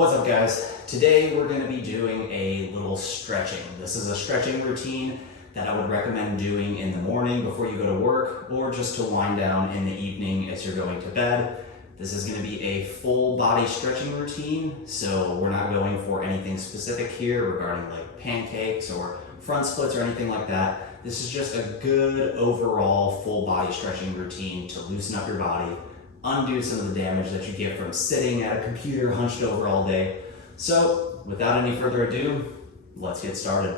What's up, guys? Today we're going to be doing a little stretching. This is a stretching routine that I would recommend doing in the morning before you go to work, or just to wind down in the evening as you're going to bed. This is going to be a full body stretching routine, so we're not going for anything specific here regarding like pancakes or front splits or anything like that. This is just a good overall full body stretching routine to loosen up your body, undo some of the damage that you get from sitting at a computer hunched over all day. So without any further ado, let's get started.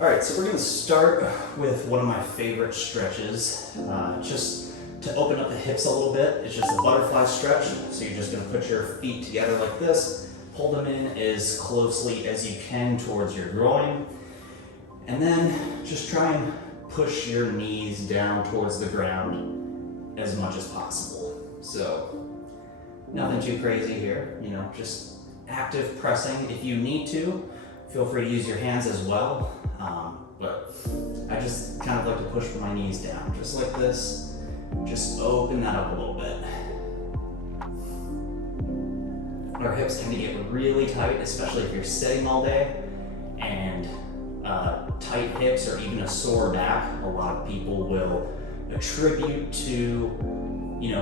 All right, so we're gonna start with one of my favorite stretches, just to open up the hips a little bit. It's just a butterfly stretch. So you're just gonna put your feet together like this, pull them in as closely as you can towards your groin, and then just try and push your knees down towards the ground as much as possible. So nothing too crazy here, just active pressing. If you need to, feel free to use your hands as well. But I just kind of like to push my knees down, just like this. Just open that up a little bit. Our hips tend to get really tight, especially if you're sitting all day, and tight hips or even a sore back, a lot of people will attribute to,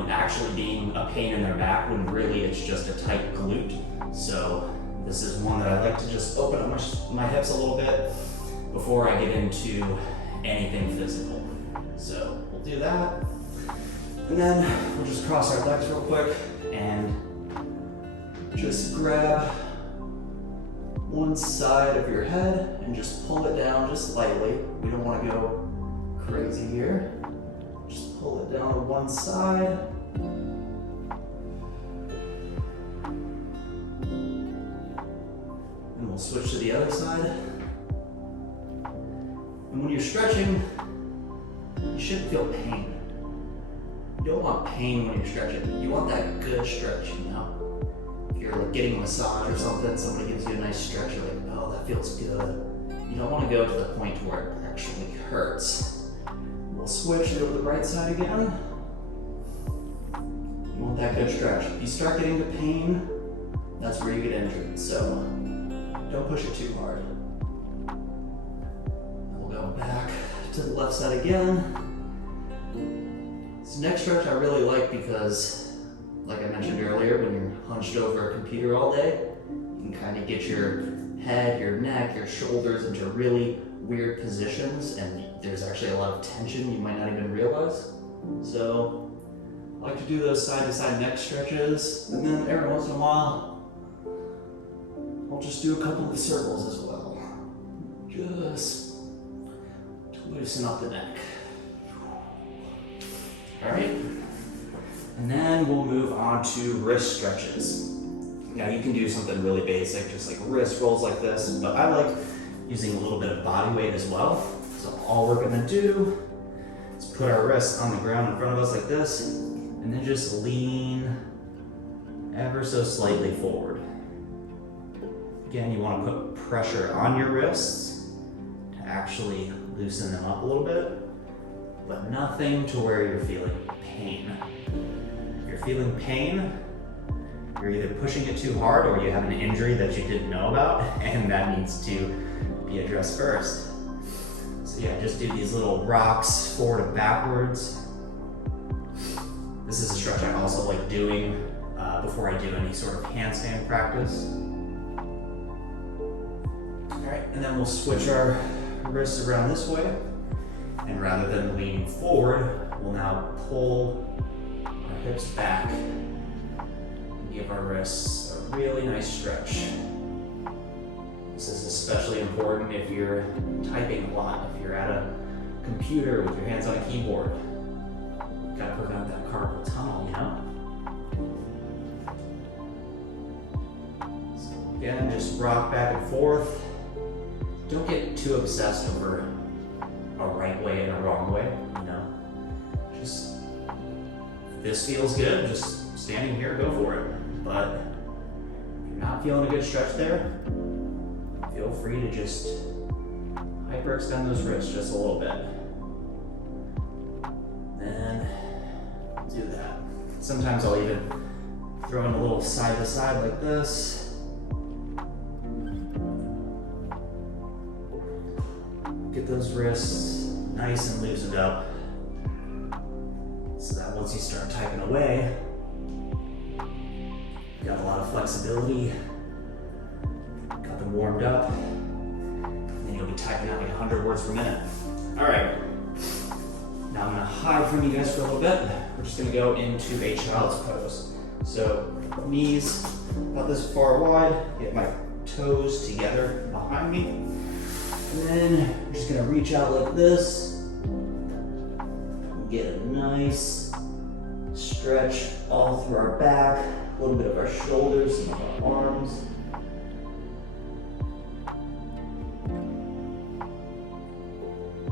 actually being a pain in their back when really it's just a tight glute. So this is one that I like to just open up my hips a little bit before I get into anything physical. So we'll do that. And then we'll just cross our legs real quick and just grab one side of your head and just pull it down just lightly. We don't want to go crazy here. Just pull it down to one side. And we'll switch to the other side. And when you're stretching, you shouldn't feel pain. You don't want pain when you're stretching. You want that good stretch, If you're like getting a massage or something, somebody gives you a nice stretch, you're like, oh, that feels good. You don't want to go to the point where it actually hurts. We'll switch and go to the right side again. You want that good stretch. If you start getting to pain, that's where you get injured. So don't push it too hard. We'll go back to the left side again. This next stretch I really like because, like I mentioned earlier, when you're hunched over a computer all day, you can kind of get your head, your neck, your shoulders into really weird positions, and there's actually a lot of tension you might not even realize. So I like to do those side-to-side neck stretches, and then every once in a while, I'll just do a couple of circles as well, just to loosen up the neck. All right. And then we'll move on to wrist stretches. Now you can do something really basic, just like wrist rolls like this, but I like using a little bit of body weight as well. So all we're gonna do is put our wrists on the ground in front of us like this, and then just lean ever so slightly forward. Again, you wanna put pressure on your wrists to actually loosen them up a little bit, but nothing to where you're feeling pain. If you're feeling pain, you're either pushing it too hard or you have an injury that you didn't know about, and that needs to be addressed first. So yeah, just do these little rocks forward and backwards. This is a stretch I also like doing before I do any sort of handstand practice. All right, and then we'll switch our wrists around this way. And rather than leaning forward, we'll now pull our hips back and give our wrists a really nice stretch. This is especially important if you're typing a lot, if you're at a computer with your hands on a keyboard. Gotta prevent that carpal tunnel, So again, just rock back and forth. Don't get too obsessed over a right way and a wrong way, Just, if this feels good, just standing here, go for it. But if you're not feeling a good stretch there, feel free to just hyperextend those wrists just a little bit. Then do that. Sometimes I'll even throw in a little side to side like this. Get those wrists nice and loosened up so that once you start typing away, you got a lot of flexibility, got them warmed up, and then you'll be typing out like 100 words per minute. All right, now I'm gonna hide from you guys for a little bit. We're just gonna go into a child's pose. So knees about this far wide, get my toes together behind me, and then we're just gonna reach out like this, get a nice stretch all through our back, a little bit of our shoulders, some of our arms.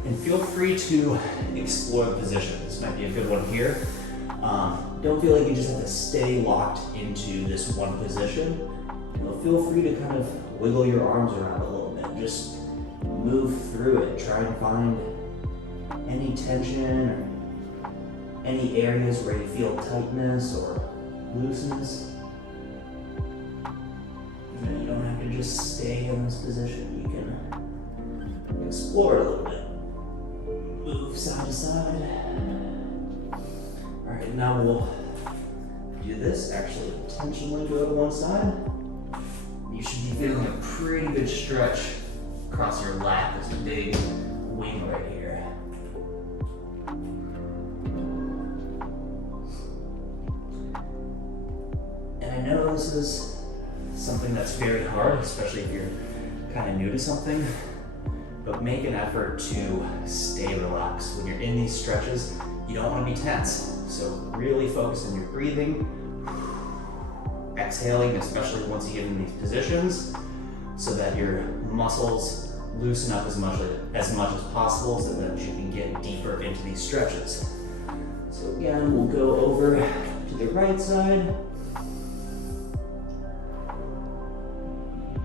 And feel free to explore the position. This might be a good one here. Don't feel like you just have to stay locked into this one position. Feel free to kind of wiggle your arms around a little bit. Just move through it. Try and find any tension or any areas where you feel tightness or looseness. You don't have to just stay in this position. You can explore it a little bit. Move side to side. All right, now we'll do this. Actually, intentionally go to one side. You should be feeling a pretty good stretch across your lat. There's a big wing right here. And I know this is something that's very hard, especially if you're kind of new to something, but make an effort to stay relaxed. When you're in these stretches, you don't want to be tense. So really focus on your breathing, exhaling, especially once you get in these positions, so that your muscles loosen up as much as possible so that you can get deeper into these stretches. So again, we'll go over to the right side.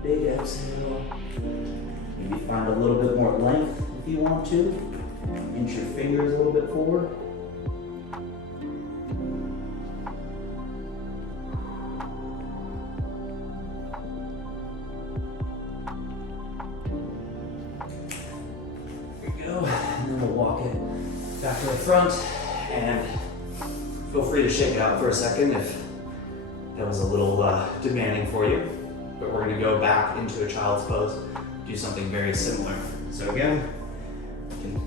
Big exhale. Maybe find a little bit more length if you want to. Inch your fingers a little bit forward. There we go. And then we'll walk it back to the front, and feel free to shake it out for a second if that was a little demanding for you. But we're gonna go back into a child's pose, do something very similar. So again, we can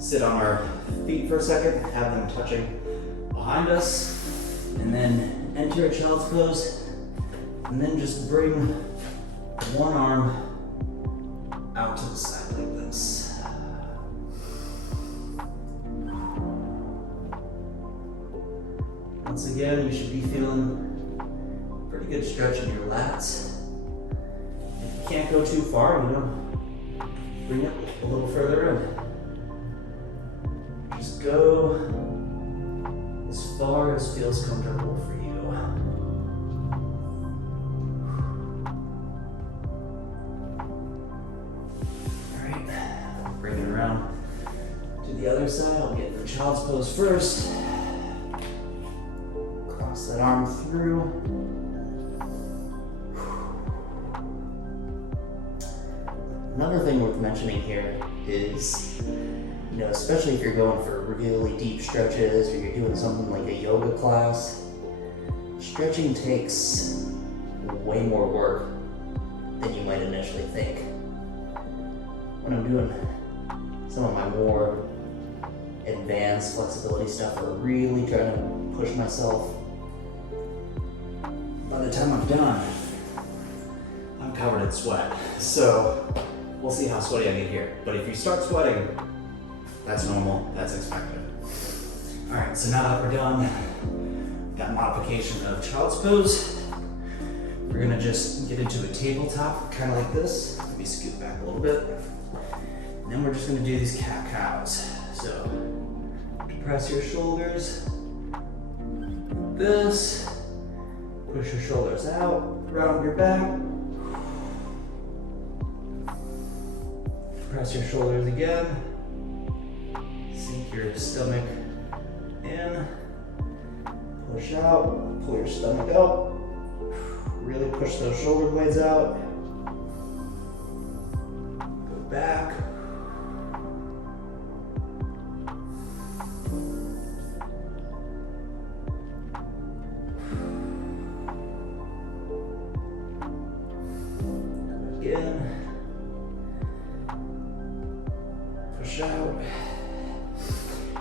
sit on our feet for a second, have them touching behind us, and then enter a child's pose, and then just bring one arm out to the side like this. Once again, you should be feeling pretty good stretch in your lats. If you can't go too far, bring it a little further in. Just go as far as feels comfortable for you. All right, bring it around to the other side. I'll get the child's pose first. Cross that arm through. Another thing worth mentioning here is, especially if you're going for really deep stretches or you're doing something like a yoga class, stretching takes way more work than you might initially think. When I'm doing some of my more advanced flexibility stuff or really trying to push myself, by the time I'm done, I'm covered in sweat. So we'll see how sweaty I get here. But if you start sweating, that's normal, that's expected. All right, so now that we're done, that modification of child's pose, we're gonna just get into a tabletop, kind of like this. Let me scoot back a little bit. And then we're just gonna do these cat-cows. So, press your shoulders, this, push your shoulders out, round your back, press your shoulders again, sink your stomach in, Push out, pull your stomach up. Really push those shoulder blades out. Go back. Again. Push out.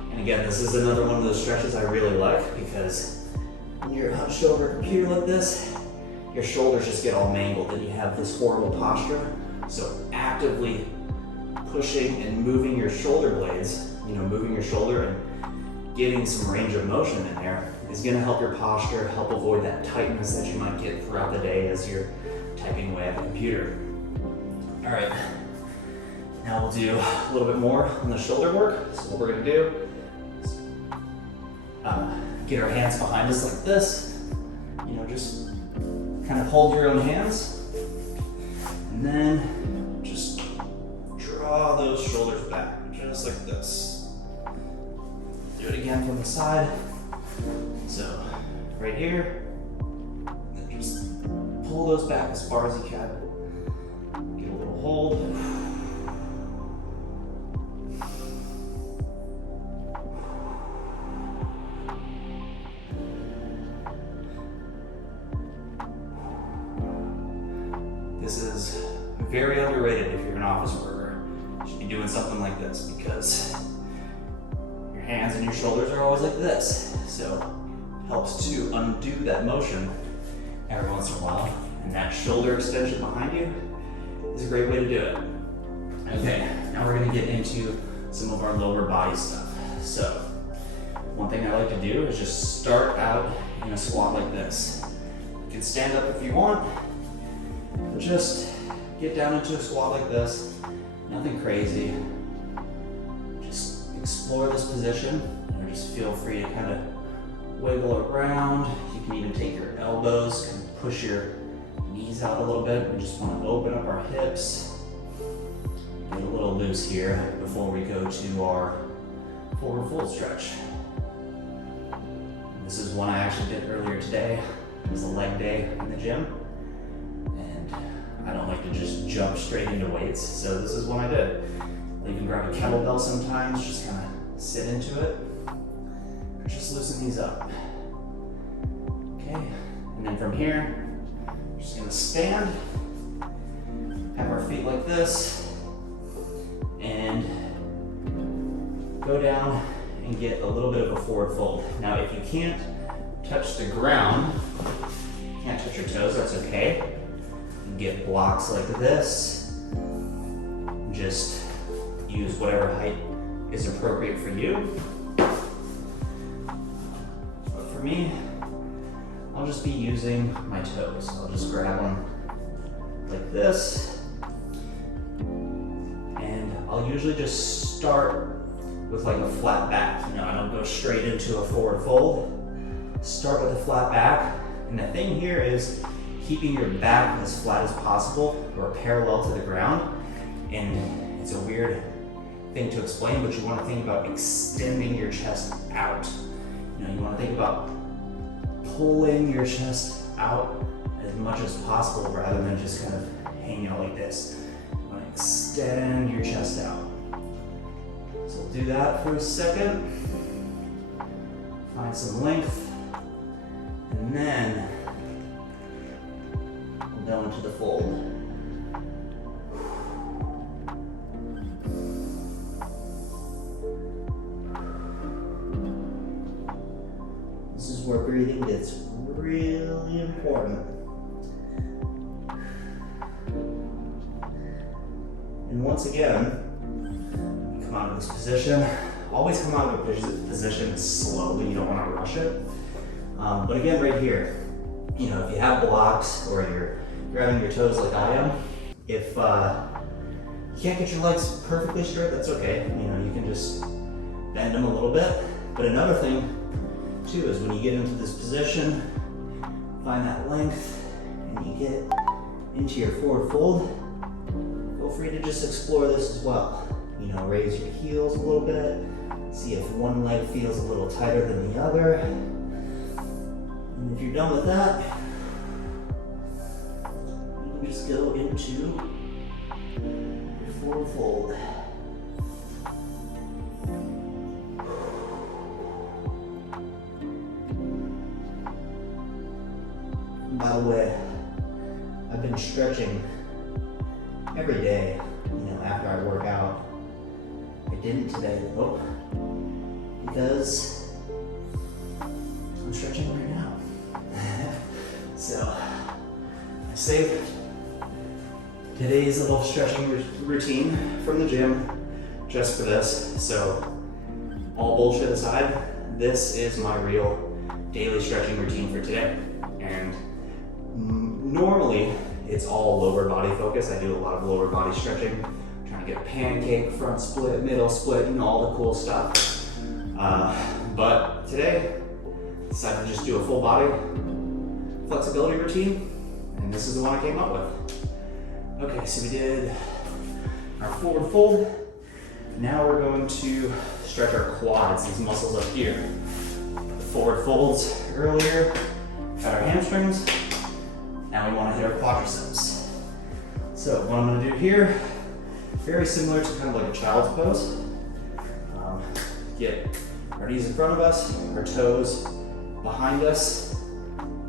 And again, this is another one of those stretches I really like because when you're hunched over a computer like this, your shoulders just get all mangled and you have this horrible posture. So actively pushing and moving your shoulder blades, moving your shoulder and getting some range of motion in there is gonna help your posture, help avoid that tightness that you might get throughout the day as you're typing away at the computer. All right, now we'll do a little bit more on the shoulder work. So what we're gonna do is get our hands behind us like this. Just kind of hold your own hands and then just draw those shoulders back, just like this. Do it again from the side. So right here, and then just pull those back as far as you can. Get a little hold. This is very underrated if you're an office worker. You should be doing something like this because your hands and your shoulders are always like this. So it helps to undo that motion every once in a while. And that shoulder extension behind you is a great way to do it. Okay, now we're gonna get into some of our lower body stuff. So one thing I like to do is just start out in a squat like this. You can stand up if you want. Just get down into a squat like this, nothing crazy. Just explore this position and just feel free to kind of wiggle around. You can even take your elbows, kind of push your knees out a little bit. We just want to open up our hips, get a little loose here before we go to our forward fold stretch. This is one I actually did earlier today. It was a leg day in the gym. I don't like to just jump straight into weights, so this is one I did. You can grab a kettlebell sometimes, just kind of sit into it, or just loosen these up. Okay, and then from here, we're just gonna stand, have our feet like this, and go down and get a little bit of a forward fold. Now, if you can't touch the ground, can't touch your toes, that's okay. Get blocks like this. Just use whatever height is appropriate for you. But for me, I'll just be using my toes. I'll just grab them like this. And I'll usually just start with like a flat back. I don't go straight into a forward fold. Start with a flat back. And the thing here is keeping your back as flat as possible or parallel to the ground. And it's a weird thing to explain, but you want to think about extending your chest out. You want to think about pulling your chest out as much as possible rather than just kind of hanging out like this. You want to extend your chest out. So we'll do that for a second. Find some length. And then down into the fold. This is where breathing gets really important. And once again, come out of this position. Always come out of a position slowly. You don't want to rush it. But again, right here, if you have blocks or you're grabbing your toes like I am, if you can't get your legs perfectly straight, that's okay. You can just bend them a little bit. But another thing too is when you get into this position, find that length, and you get into your forward fold, feel free to just explore this as well. Raise your heels a little bit, see if one leg feels a little tighter than the other. if you're done with that, you can just go into your forward fold. By the way, I've been stretching every day, after I work out. I didn't today though, because I'm stretching right now. So I saved today's little stretching routine from the gym just for this. So all bullshit aside, this is my real daily stretching routine for today. And normally it's all lower body focused. I do a lot of lower body stretching, trying to get a pancake, front split, middle split, all the cool stuff. But today, decided to just do a full body flexibility routine, and this is the one I came up with. Okay, so we did our forward fold. Now we're going to stretch our quads, these muscles up here. The forward folds earlier, got our hamstrings. Now we want to hit our quadriceps. So what I'm going to do here, very similar to kind of like a child's pose. Get our knees in front of us, our toes behind us,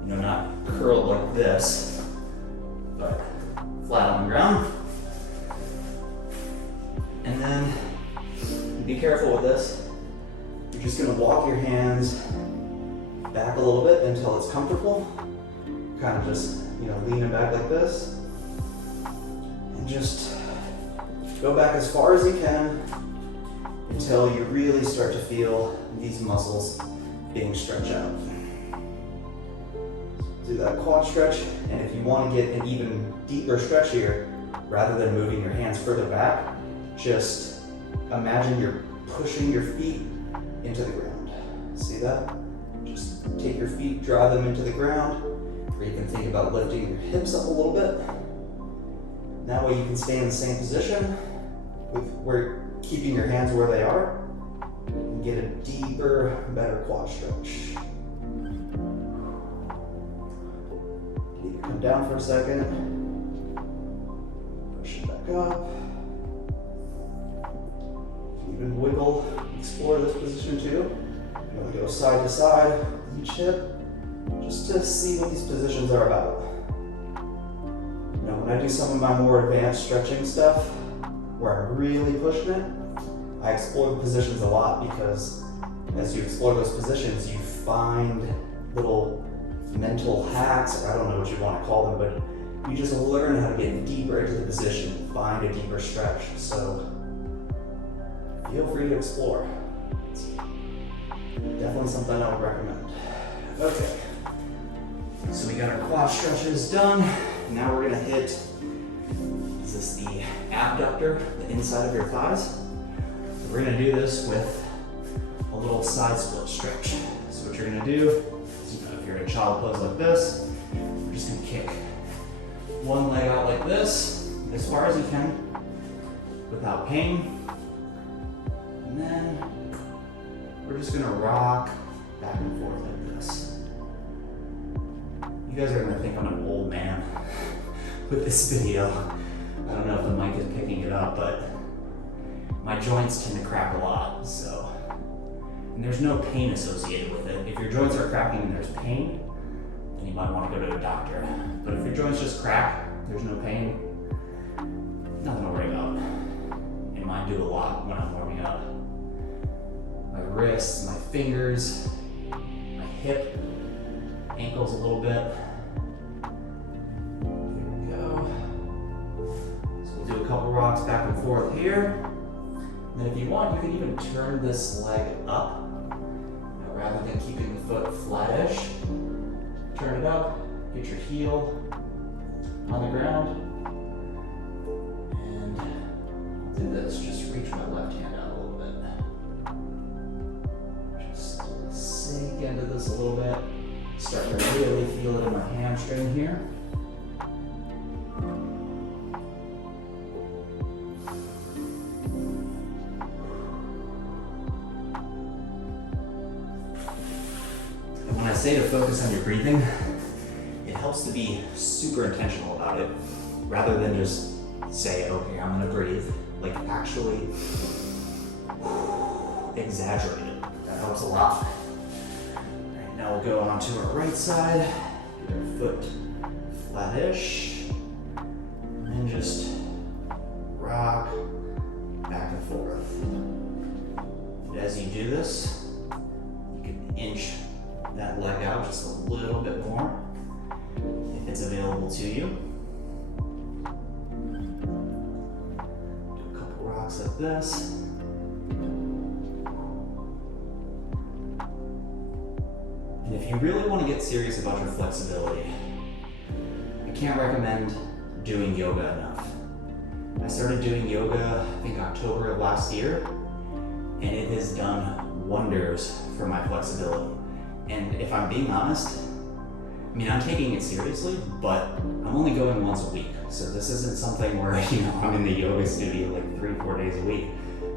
not curled like this, but flat on the ground. And then be careful with this. You're just going to walk your hands back a little bit until it's comfortable. Kind of just, leaning back like this. And just go back as far as you can until you really start to feel these muscles being stretched out. Do that quad stretch, and if you want to get an even deeper stretch here, rather than moving your hands further back, just imagine you're pushing your feet into the ground. See that? Just take your feet, drive them into the ground, or you can think about lifting your hips up a little bit. That way you can stay in the same position with keeping your hands where they are and get a deeper, better quad stretch. Come down for a second, push it back up. Even wiggle, explore this position too. You want to go side to side, each hip, just to see what these positions are about. When I do some of my more advanced stretching stuff, where I'm really pushing it, I explore the positions a lot, because as you explore those positions, you find little mental hacks, or I don't know what you want to call them, but you just learn how to get deeper into the position, find a deeper stretch. So feel free to explore. It's definitely something I would recommend. Okay, so we got our quad stretches done. Now we're gonna hit, is this the abductor, the inside of your thighs? So we're gonna do this with a little side split stretch. So what you're gonna do is, if you're in a child pose like this, we're just gonna kick one leg out like this, as far as you can, without pain. And then we're just gonna rock back and forth like this. You guys are gonna think I'm an old man with this video. I don't know if the mic is picking it up, but my joints tend to crack a lot, so. And there's no pain associated with it. If your joints are cracking and there's pain, then you might want to go to a doctor. But if your joints just crack, there's no pain, nothing to worry about. And mine do a lot when I'm warming up. My wrists, my fingers, my hip, ankles a little bit. Here we go. So we'll do a couple rocks back and forth here. And then if you want, you can even turn this leg up. Rather than keeping the foot flattish, turn it up, get your heel on the ground, and I'll do this, just reach my left hand out a little bit. Just sink into this a little bit, start to really feel it in my hamstring here. say to focus on your breathing, it helps to be super intentional about it, rather than just say, okay, I'm gonna breathe. Like actually exaggerate it. That helps a lot. All right, now we'll go on to our right side, get our foot flat-ish, and then just rock back and forth. And as you do this, you can inch that leg out just a little bit more if it's available to you. Do a couple rocks like this. And if you really want to get serious about your flexibility, I can't recommend doing yoga enough. I started doing yoga, I think October of last year, and it has done wonders for my flexibility. And if I'm being honest, I mean, I'm taking it seriously, but I'm only going once a week. So this isn't something where, I'm in the yoga studio like 3-4 days a week.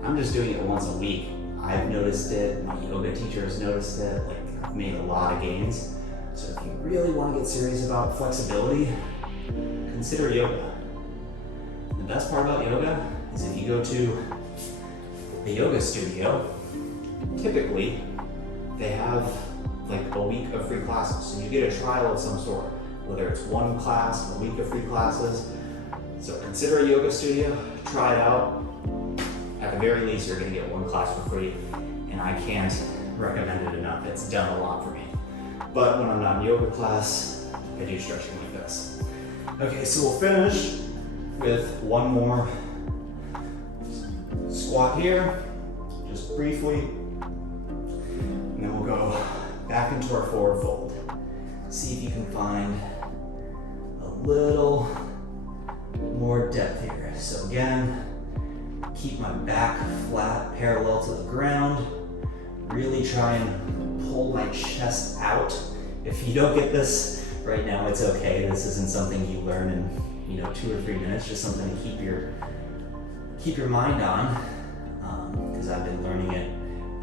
I'm just doing it once a week. I've noticed it, my yoga teacher has noticed it, like I've made a lot of gains. So if you really want to get serious about flexibility, consider yoga. The best part about yoga is if you go to a yoga studio, typically they have like a week of free classes. So you get a trial of some sort, whether it's one class, a week of free classes. So consider a yoga studio, try it out. At the very least, you're gonna get one class for free, and I can't recommend it enough. It's done a lot for me. But when I'm not in yoga class, I do stretching like this. Okay, so we'll finish with one more squat here, just briefly, and then we'll go back into our forward fold. See if you can find a little more depth here. So again, keep my back flat, parallel to the ground. Really try and pull my chest out. If you don't get this right now, it's okay. This isn't something you learn in 2 or 3 minutes, just something to keep your mind on, because I've been learning it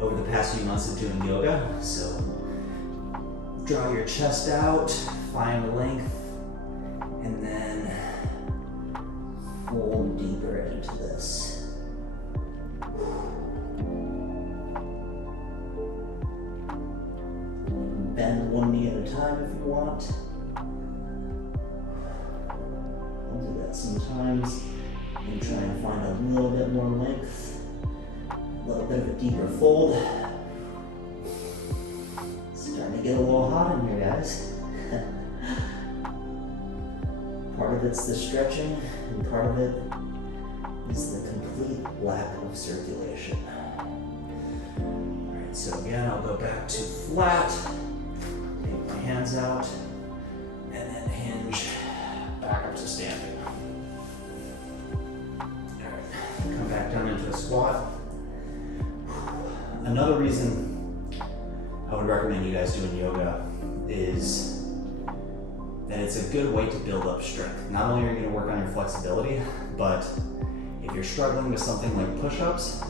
over the past few months of doing yoga. So draw your chest out, find length, and then fold deeper into this. Bend one knee at a time if you want. I'll do that sometimes. And try and find a little bit more length, a little bit of a deeper fold. Starting to get a little hot in here, guys. Part of it's the stretching, and part of it is the complete lack of circulation. Alright, so again, I'll go back to flat, take my hands out, and then hinge back up to standing. Alright, come back down into a squat. Another reason I would recommend you guys doing yoga is that it's a good way to build up strength. Not only are you going to work on your flexibility, but if you're struggling with something like push-ups,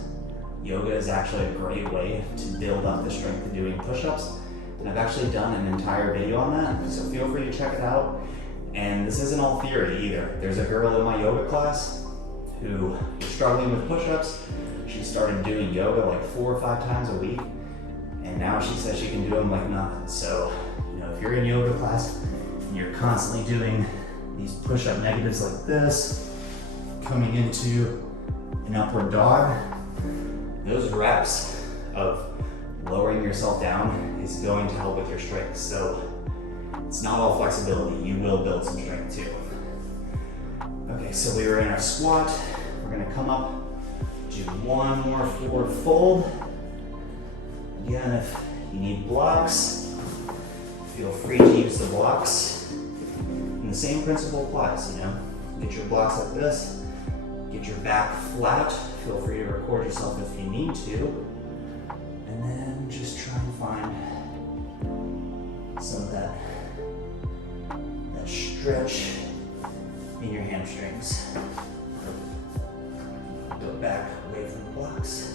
yoga is actually a great way to build up the strength of doing push-ups. And I've actually done an entire video on that, so feel free to check it out. And this isn't all theory either. There's a girl in my yoga class who was struggling with push-ups. She started doing yoga like 4 or 5 times a week, and now she says she can do them like nothing. So, if you're in yoga class and you're constantly doing these push-up negatives like this, coming into an upward dog, those reps of lowering yourself down is going to help with your strength. So it's not all flexibility, you will build some strength too. Okay, so we were in our squat. We're gonna come up, do one more forward fold. Again, if you need blocks, feel free to use the blocks. And the same principle applies, Get your blocks like this, get your back flat. Feel free to record yourself if you need to. And then just try and find some of that stretch in your hamstrings. Go back away from the blocks.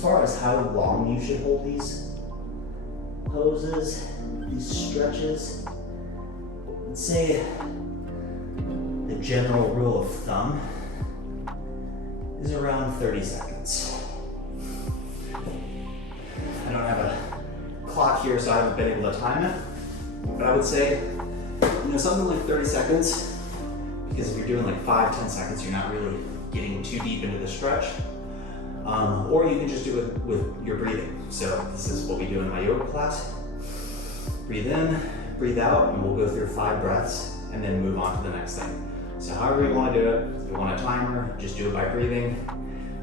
as far as how long you should hold these poses, these stretches, I'd say the general rule of thumb is around 30 seconds. I don't have a clock here, so I haven't been able to time it, but I would say, something like 30 seconds, because if you're doing like 5-10 seconds, you're not really getting too deep into the stretch. Or you can just do it with your breathing. So this is what we do in my yoga class. Breathe in, breathe out, and we'll go through 5 breaths and then move on to the next thing. So however you want to do it, if you want a timer, just do it by breathing.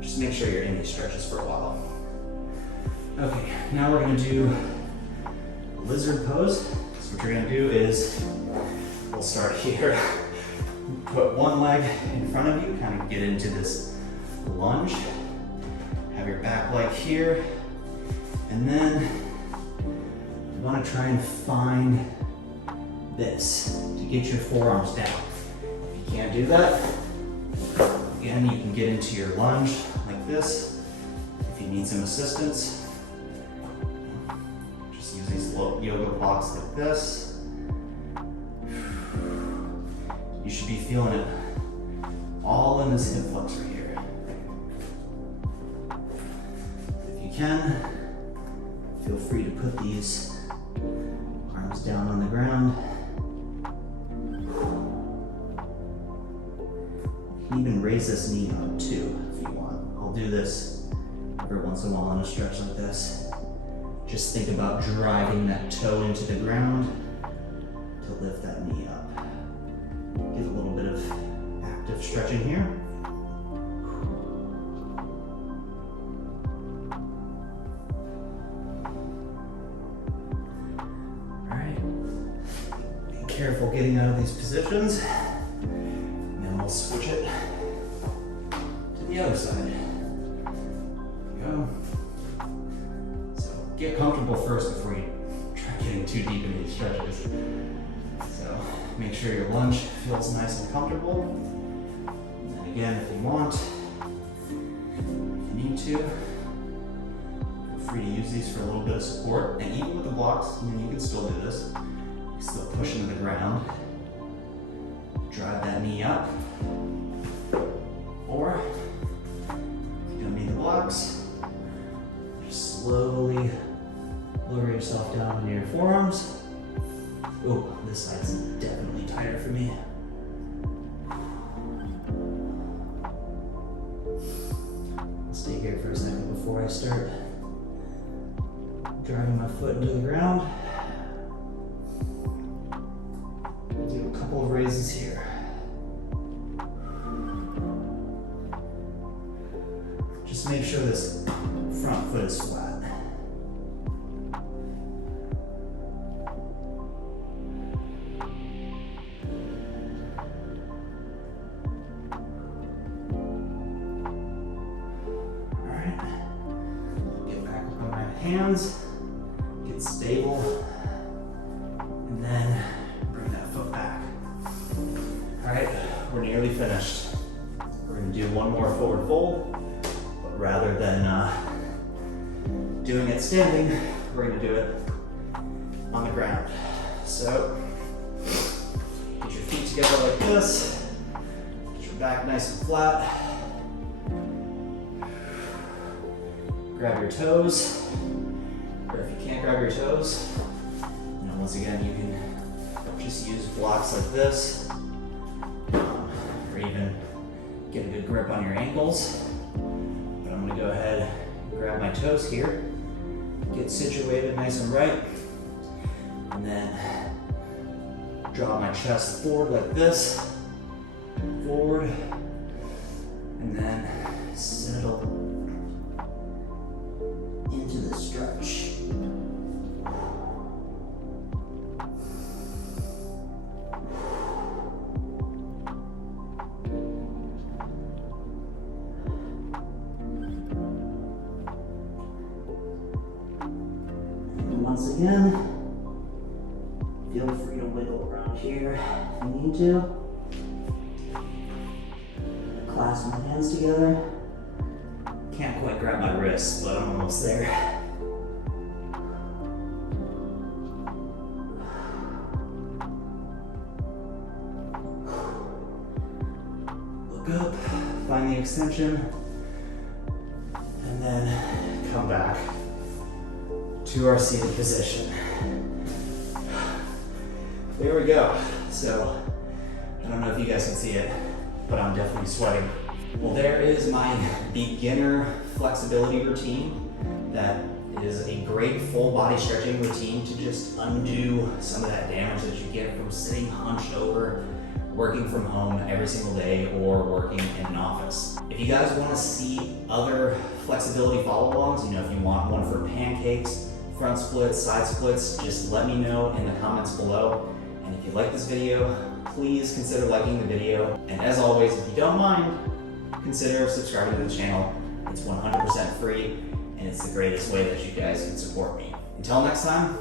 Just make sure you're in these stretches for a while. Okay, now we're gonna do lizard pose. So what you're gonna do is, we'll start here. Put one leg in front of you, kind of get into this lunge. Have your back leg here, and then you want to try and find this to get your forearms down. If you can't do that, again, you can get into your lunge like this. If you need some assistance, just use these little yoga blocks like this. You should be feeling it all in this hip flexor here. If you can, feel free to put these arms down on the ground. You can even raise this knee up too if you want. I'll do this every once in a while in a stretch like this. Just think about driving that toe into the ground to lift that knee up. Get a little bit of active stretching here. All right. Be careful getting out of these positions. And then we'll switch it to the other side. There we go. So get comfortable first before you try getting too deep into these stretches. So make sure your lunge feels nice and comfortable. And then again, if you want, if you need to, feel free to use these for a little bit of support. And even with the blocks, you can still do this. You can still push into the ground. Drive that knee up. Or, if you don't need the blocks, just slowly lower yourself down onto your forearms. Oh, this side's definitely tighter for me. I'll stay here for a second before I start driving my foot into the ground. Do a couple of raises here. Just make sure this front foot is flat. Hands, get stable, and then bring that foot back. All right, we're nearly finished. We're gonna do one more forward fold, but rather than doing it standing, we're gonna do it on the ground. So, get your feet together like this, get your back nice and flat. Grab your toes. Or if you can't grab your toes, once again, you can just use blocks like this, or even get a good grip on your ankles. But I'm gonna go ahead and grab my toes here, get situated nice and right, and then draw my chest forward like this, forward, and then settle into the stretch. And once again, feel free to wiggle around here if you need to. Clasp my hands together. Can't quite grab my wrist, but I'm almost there. Look up, find the extension, and then come back to our seated position. There we go. So, I don't know if you guys can see it, but I'm definitely sweating. Well, there is my beginner flexibility routine. That is a great full body stretching routine to just undo some of that damage that you get from sitting hunched over, working from home every single day, or working in an office. If you guys want to see other flexibility follow-alongs, if you want one for pancakes, front splits, side splits, just let me know in the comments below. And if you like this video, please consider liking the video. And as always, if you don't mind, consider subscribing to the channel. It's 100% free, and it's the greatest way that you guys can support me. Until next time,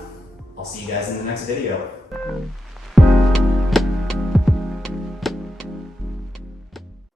I'll see you guys in the next video.